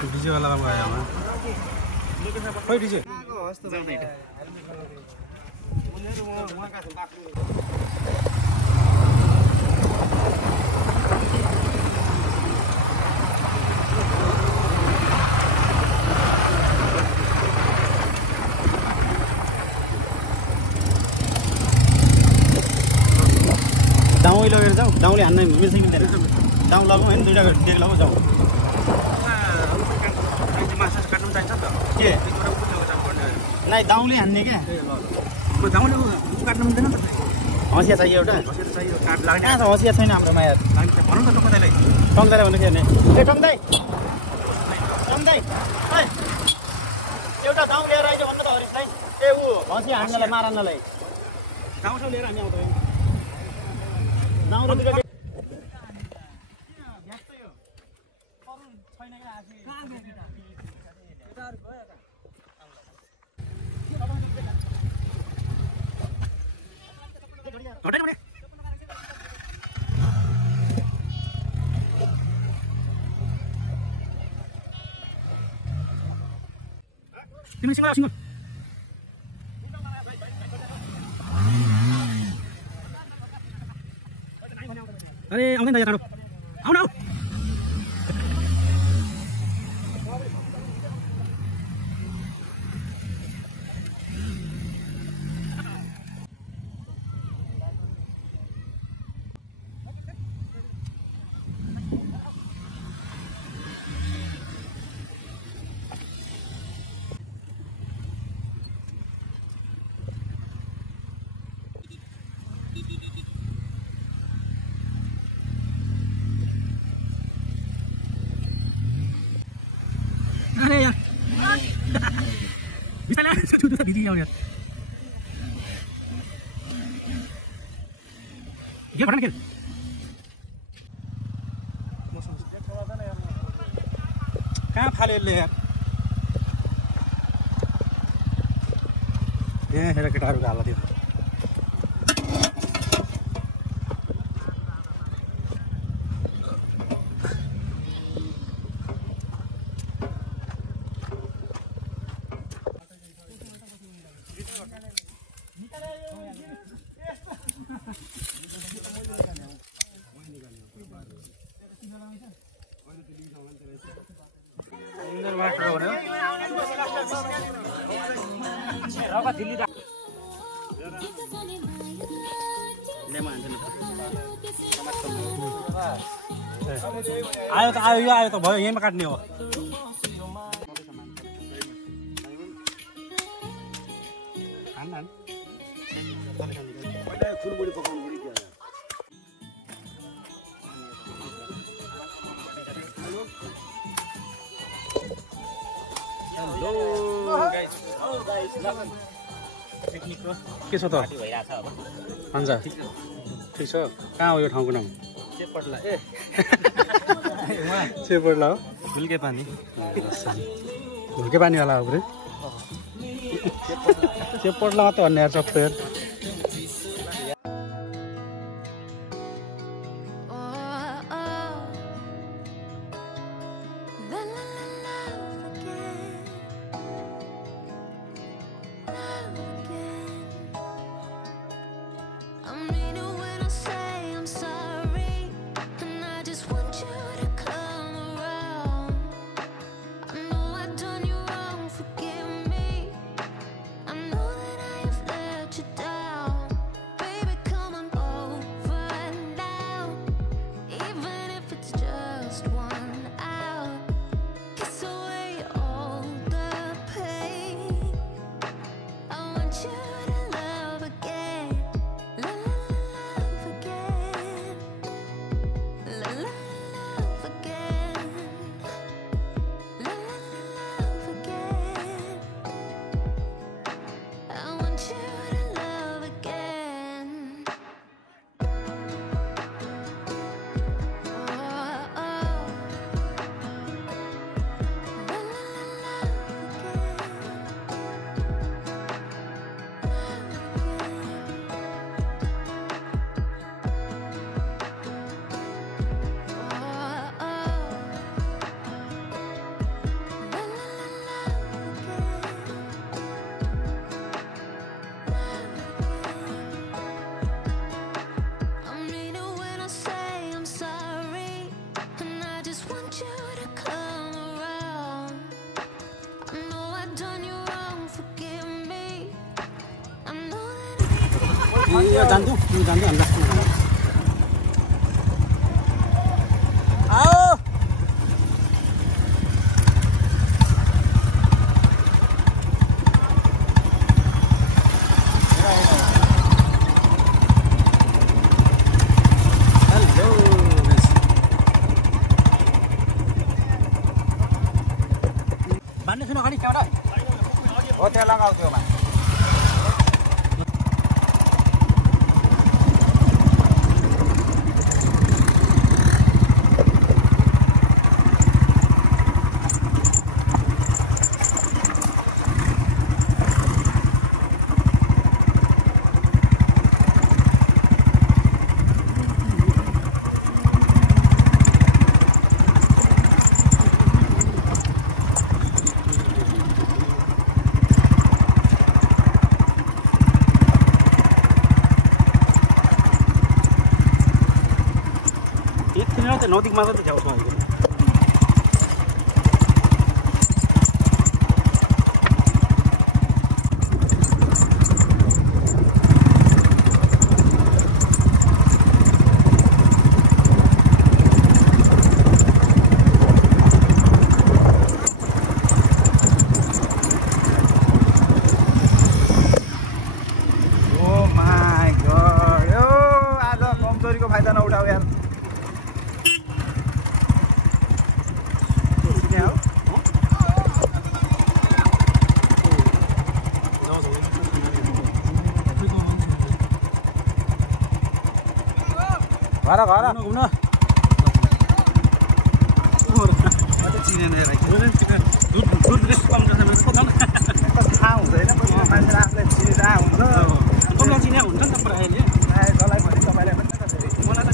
DJ वाला बाबू आया हमारा कोई डीजे दाउँ लगेर जाउँ दाउले हान्न मिल्छ मिल्दैन दाउँ लगाउँ होइन दुईवटा डेक लगाउँ जाउँ काट्नु चाहिन्छ त के नाइ दाउले हान्ने क्या दाउले काट्नु मिल्दैन त हँसिया चाहियो एउटा कहाँ छ हँसिया छैन हाम्रोमा यार भनौँ त टङ्दाईलाई टङ्दाईलाई भन्नु के भने ए टङ्दाई टङ्दाई एउटा दाउँ लिएर आइज भन्नु त हरिशलाई ए ऊ हँसिया हान्नलाई मारन्नलाई दाउँ लिएर हामी आउँदैन दाउँ र दुईवटा सिंगल अरे आउँदैन त यहाँ आउनु अरे यार बिस्तारै छुटु त दिदी आउने के भन के कहाँ फाल्यो यसले यार ए हेर केटाहरूको हालत थियो आयो त आयो यो आयो त भयो यहीँमा काट्ने हो के छ त हुन्छ ठिक छ कहाँ हो यो ठाउँको नाम चेपडला ए चेपडला हो हुल्के पानी हुल्के पानीवाला हो पुरै चेपडला मात्रै भन्ने यार सक्छ यार to die. यो जान्छु हामी लास्टमा आओ बान्ने सुन अगाडि क्याउडा हो त्यहाँ लगाऊ त्योमा नदीमा मात्र छेउछाउ आएको ओ माय गॉड यो आज कमजोरीको फाइदा नउठाऊ यार घर घुम्न चिनेन थाहा हुँदैन मान्छे आफूलाई चिनेर हुन्छ चिने हुन्छ नि त प्रायःले जसलाई भने तपाईँलाई पनि मलाई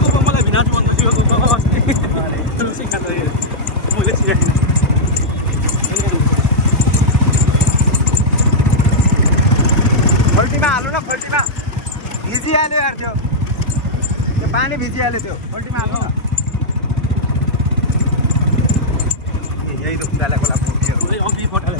त मलाई भिनाजु मैले चिने फल्टीमा हाल्नु न फल्टीमा भिजिहाल्यो यार त्यो पानी भिजिहाल्यो त्यो फल्टीमा हाल्नु न यही त खुदालाई खोला पुग्यो अघि पठाले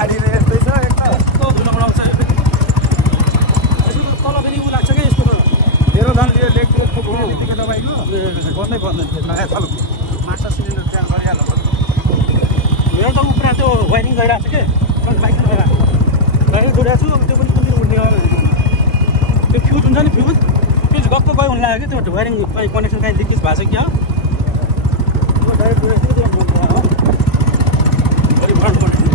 गाडीले यस्तै छ एक त गर्नै पर्दैन त्यो नयाँ खालको मास्टर सिलिन्डर त्यहाँ गरिहाल्नु पर्छ मेरो त उपरा त्यो वायरिङ गरिरहेको छ के बाइक वायरिङ जोडेको छु अब त्यो पनि कुन उठ्ने त्यो फ्युज हुन्छ नि फ्युज गएको गयो हुन लाग्यो कि त्यो वायरिङ कनेक्सन काहीँ लिकेज भएको छ क्या त्यो डाइरेक्ट जोडेको थियो त्यो हो भोलि भर्नु पर्ने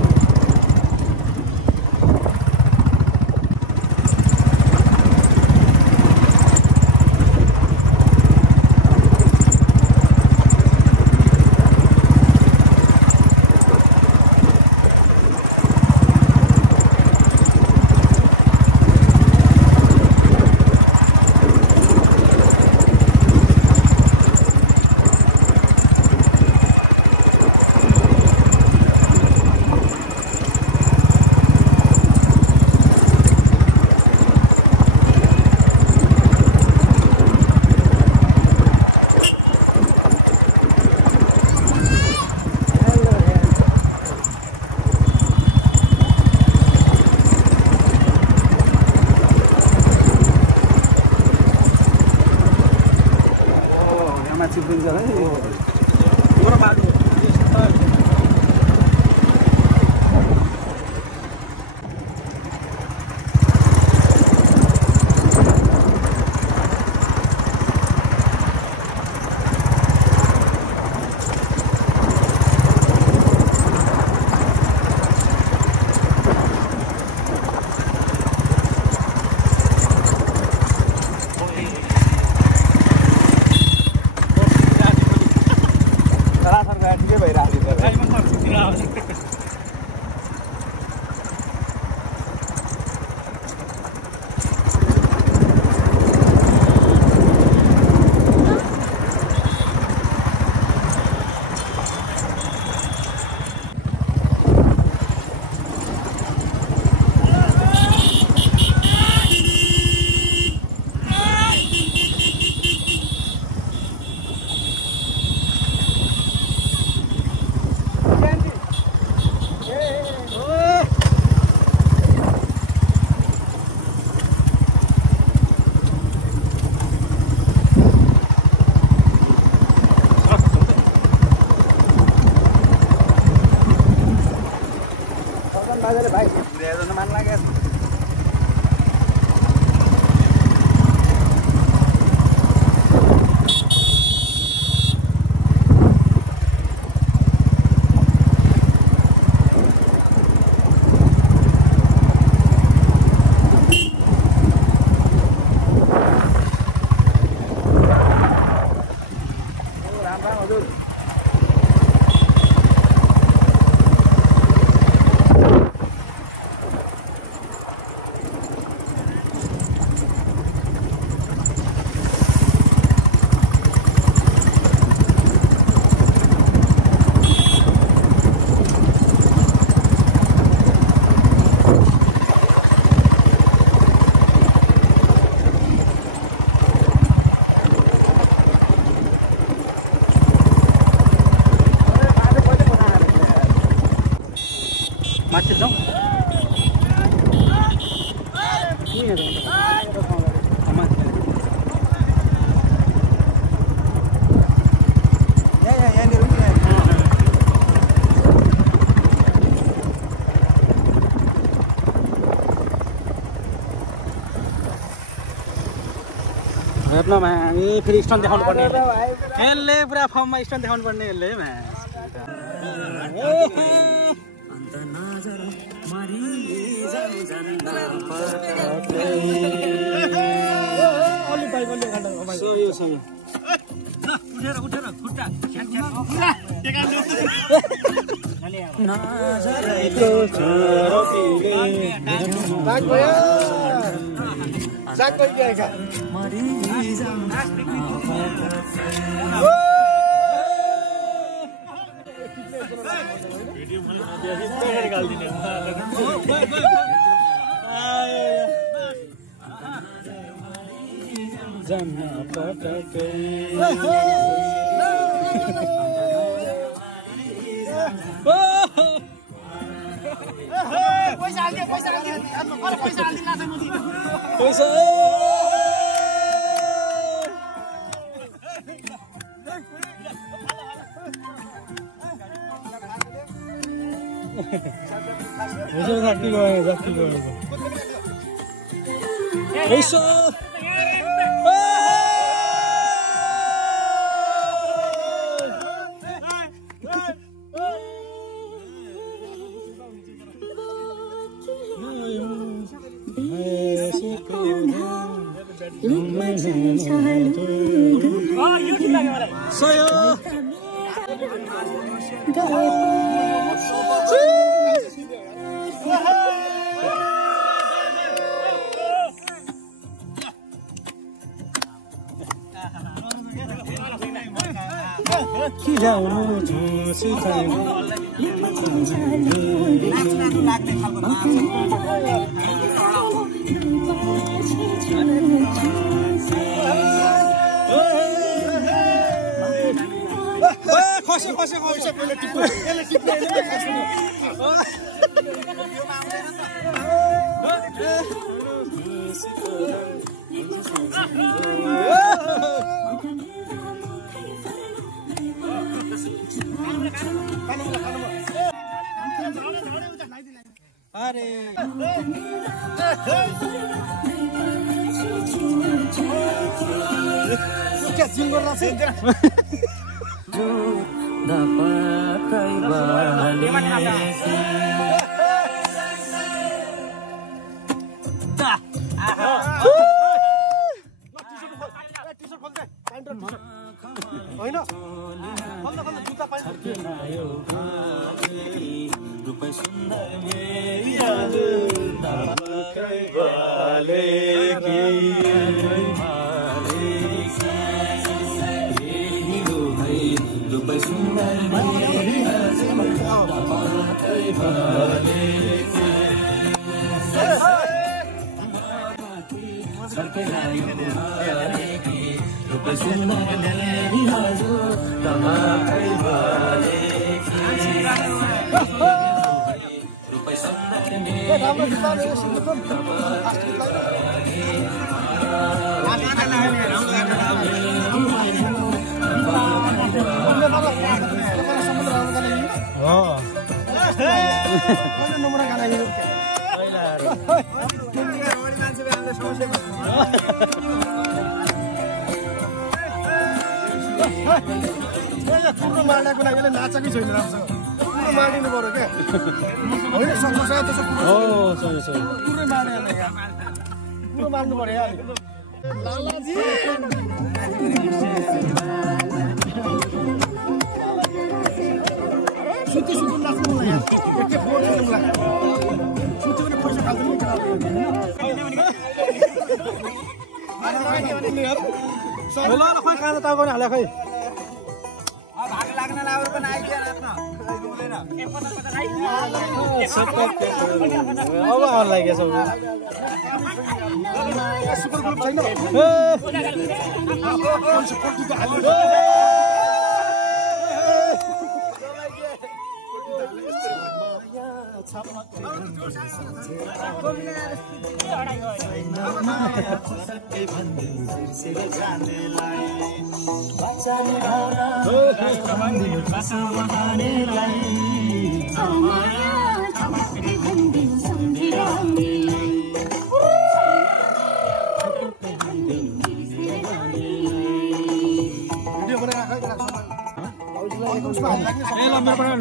भाइ मान लाग्यो माथि जाउँ हेर्नमा हामी फेरि स्टन देखाउनु पर्ने यसले पुरा फर्ममा स्टन देखाउनु पर्ने यसले यसो जति गयो जति गयो यसो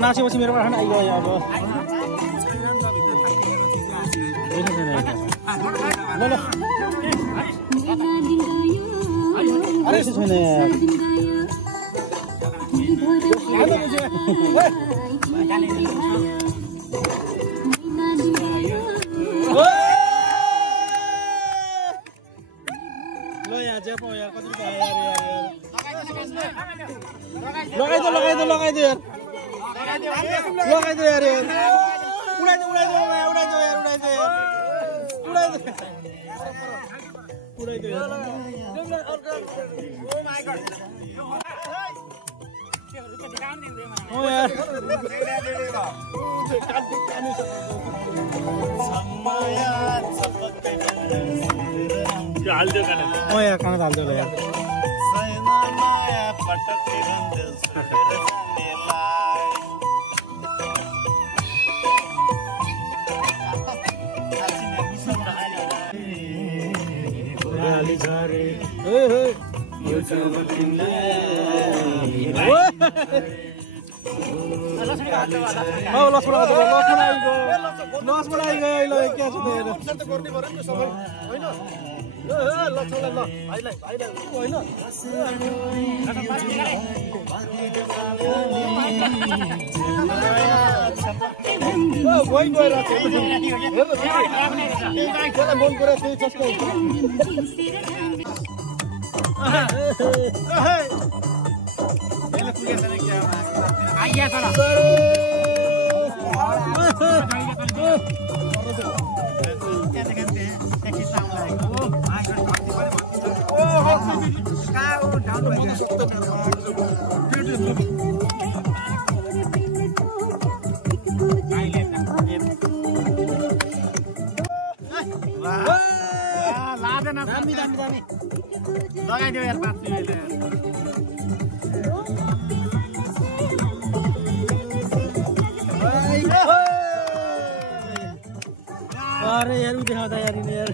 नाचेपछि मेरो खाना आइगयो अब अरे छैन ल यहाँ जे पो यार कति पाए यार लगाइदियो यार लगाइदियो यार 5 रुपैयाँ अरे यार उठे यार यार